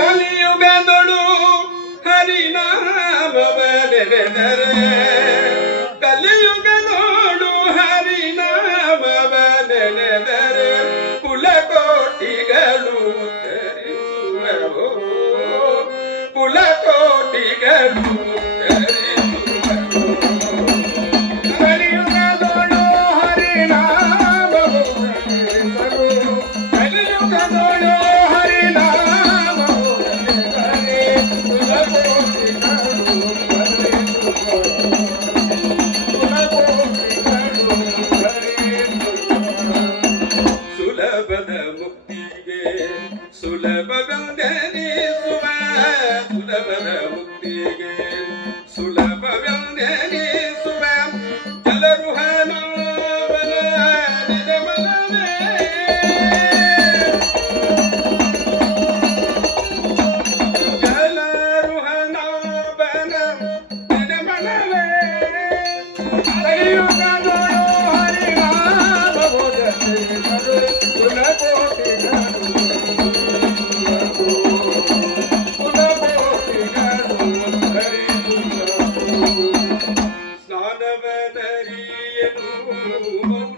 ಕಲಿಯುಗದೊಳು. ಹರಿನಾಮವ ನೆನೆದರೆ ಕಲಿಯುಗದೊಳು ಹರಿನಾಮವ ನೆನೆದರೆ ಕುಲಕೋಟಿಗಳು ಕುಲಕೋಟಿಗಳು ಮಂಡಲ ಮುಕ್ತಿಗೆ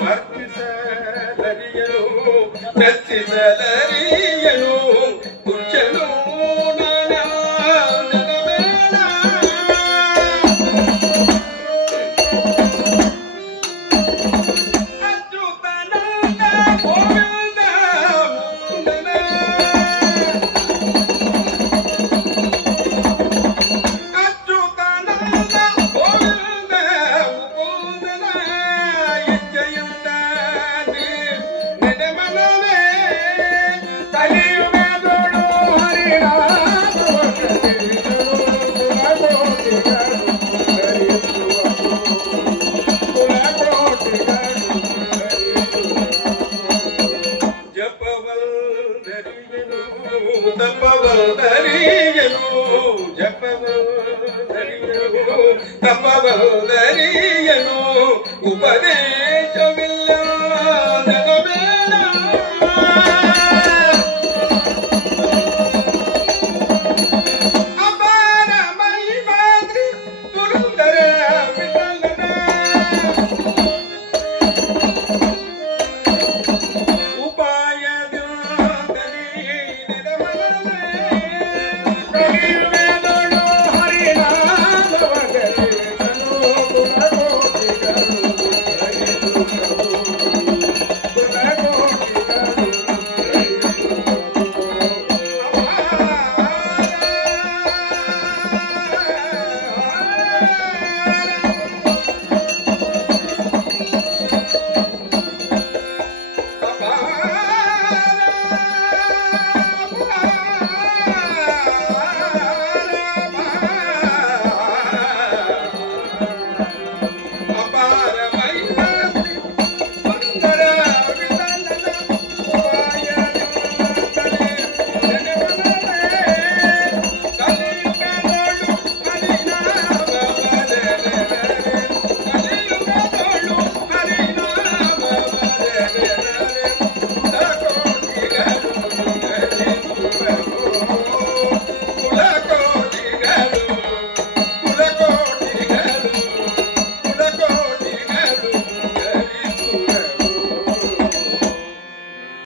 నెత్తి సెలరియలు నెత్తి సెలరియలు ತಪ್ಪಬಹುದರಿಯಲು ಜಪಬಹುದರಿಯಲು ತಪ್ಪಬಹುದರಿಯಲು ಉಪದೇಶ